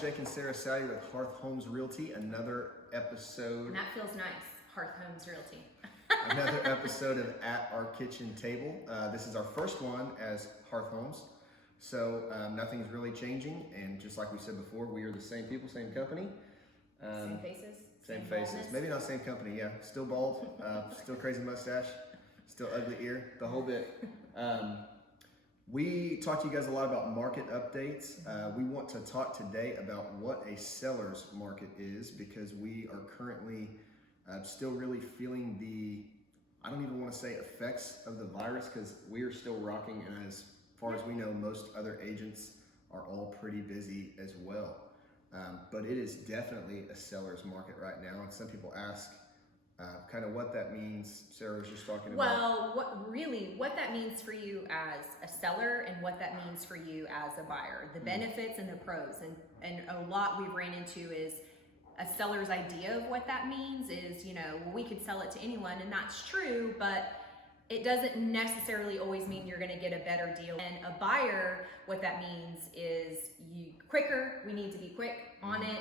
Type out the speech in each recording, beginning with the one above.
Jake and Sarah Sally with Hearth Homes Realty. Another episode. And that feels nice, Hearth Homes Realty. Another episode of At Our Kitchen Table. This is our first one as Hearth Homes. So nothing's really changing. And just like we said before, we are the same people, same company. Same faces? Same faces. Baldness? Maybe not same company, yeah. Still bald, still crazy mustache, still ugly ear, the whole bit. We talked to you guys a lot about market updates. We want to talk today about what a seller's market is because we are currently still really feeling the, I don't even want to say effects of the virus because we are still rocking, and as far as we know, most other agents are all pretty busy as well. But it is definitely a seller's market right now, and some people ask kind of what that means. Sarah was just talking about. Well, what that means for you as a seller and what that means for you as a buyer, the benefits and the pros. And a lot we've ran into is a seller's idea of what that means is, well, we could sell it to anyone, and that's true, but it doesn't necessarily always mean you're going to get a better deal. And a buyer, what that means is quicker. We need to be quick on it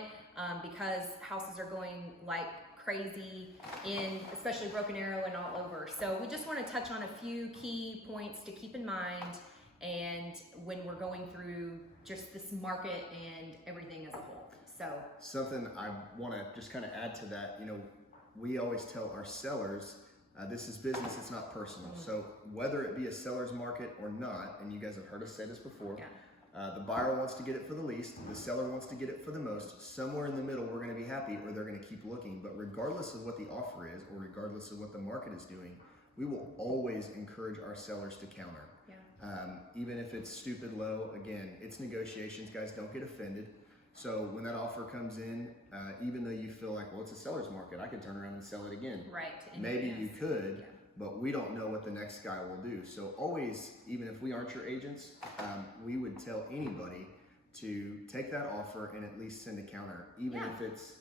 because houses are going like crazy in especially Broken Arrow and all over. So we just want to touch on a few key points to keep in mind and when we're going through just this market and everything as a whole. So something I want to just kind of add to that, we always tell our sellers, this is business, it's not personal. So whether it be a seller's market or not, and you guys have heard us say this before, the buyer wants to get it for the least, the seller wants to get it for the most. Somewhere in the middle, we're going to be happy, or they're going to keep looking. But regardless of what the offer is, or regardless of what the market is doing, we will always encourage our sellers to counter. Even if it's stupid low, again, it's negotiations, guys, don't get offended. So when that offer comes in, even though you feel like, well, it's a seller's market, I could turn around and sell it again. Right. Maybe you could, but we don't know what the next guy will do. So always, even if we aren't your agents, we would tell anybody to take that offer and at least send a counter, even if it's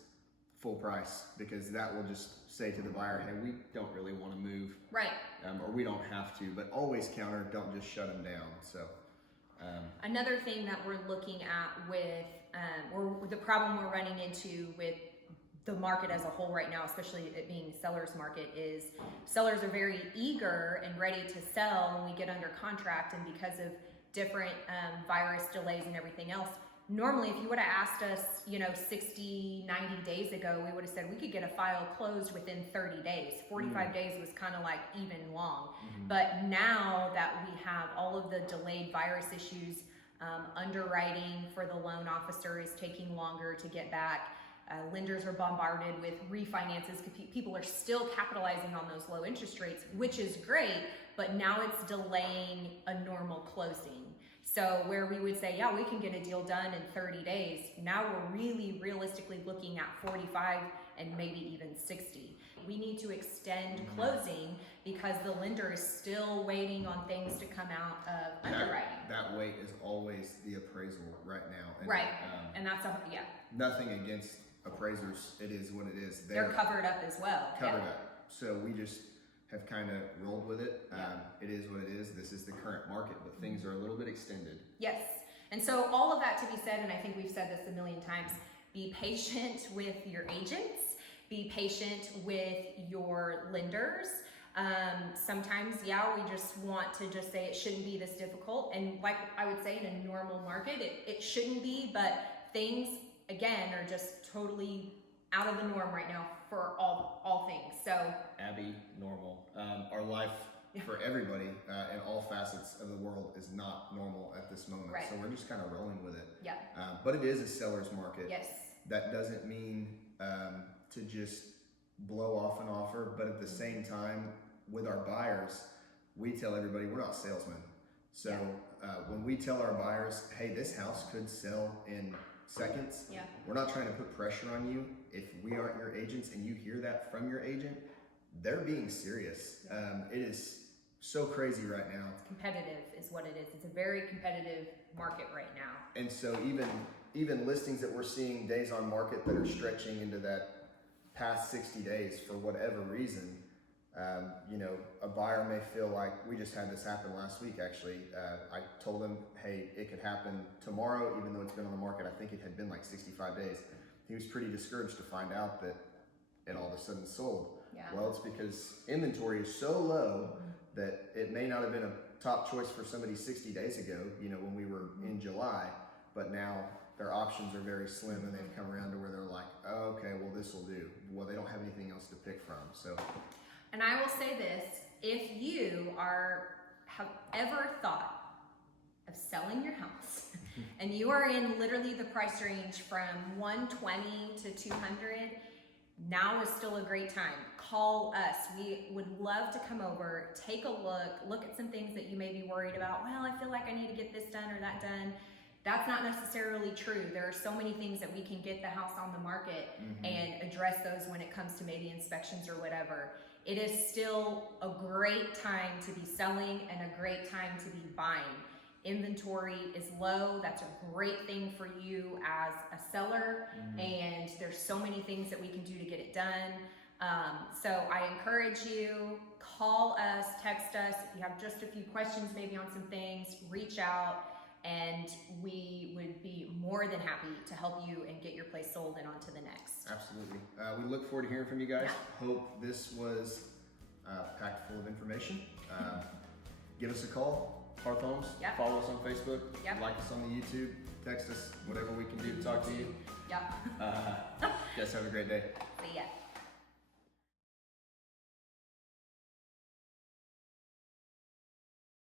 full price, because that will just say to the buyer, hey, we don't really want to move. Right. Or we don't have to, but always counter, don't just shut them down. So another thing that we're looking at with, or the problem we're running into with the market as a whole right now, especially it being seller's market, is sellers are very eager and ready to sell when we get under contract, and because of different virus delays and everything else. Normally, if you would have asked us, 60, 90 days ago, we would have said we could get a file closed within 30 days. 45 days was kind of like even long. But now that we have all of the delayed virus issues, underwriting for the loan officer is taking longer to get back. Lenders are bombarded with refinances. People are still capitalizing on those low interest rates, which is great, but now it's delaying a normal closing. So where we would say, yeah, we can get a deal done in 30 days, now we're really realistically looking at 45 and maybe even 60. We need to extend closing because the lender is still waiting on things to come out of underwriting. That wait is always the appraisal right now. And, right, and that's nothing against appraisers, it is what it is. They're covered up as well. Covered up. So we just have kind of rolled with it. It is what it is. This is the current market, but things are a little bit extended. Yes. And so all of that to be said, and I think we've said this a million times, be patient with your agents, be patient with your lenders. Sometimes, we just want to just say it shouldn't be this difficult. And like I would say in a normal market, it shouldn't be, but things, again, are just totally out of the norm right now for all things. So Abby, normal. Our life for everybody in all facets of the world is not normal at this moment. Right. So we're just kind of rolling with it. Yeah. But it is a seller's market. Yes. That doesn't mean to just blow off an offer, but at the same time, with our buyers, we tell everybody we're not salesmen. So when we tell our buyers, hey, this house could sell in seconds, we're not trying to put pressure on you. If we aren't your agents and you hear that from your agent, they're being serious. It is so crazy right now. It's competitive is what it is. It's a very competitive market right now. And so even listings that we're seeing days on market that are stretching into that past 60 days for whatever reason, You know, a buyer may feel like, we just had this happen last week actually. I told him, hey, it could happen tomorrow, even though it's been on the market. I think it had been like 65 days. He was pretty discouraged to find out that it all of a sudden sold. Yeah. Well, it's because inventory is so low that it may not have been a top choice for somebody 60 days ago, you know, when we were in July, but now their options are very slim and they've come around to where they're like, oh, okay, well, this will do. Well, they don't have anything else to pick from, so. And I will say this, if you have ever thought of selling your house and you are in literally the price range from 120 to 200, now is still a great time. Call us. We would love to come over, take a look at some things that you may be worried about. Well, I feel like I need to get this done or that done. That's not necessarily true. There are so many things that we can get the house on the market and address those when it comes to maybe inspections or whatever. It is still a great time to be selling and a great time to be buying. Inventory is low. That's a great thing for you as a seller, and there's so many things that we can do to get it done. So I encourage you, call us, text us. If you have just a few questions maybe on some things, reach out, and we would be more than happy to help you and get your place sold and on to the next. Absolutely. We look forward to hearing from you guys. Hope this was packed full of information. Give us a call. Hearth Homes. Follow us on Facebook. Like us on the YouTube. Text us. Whatever we can do to talk to you. Yep. You guys have a great day. See ya.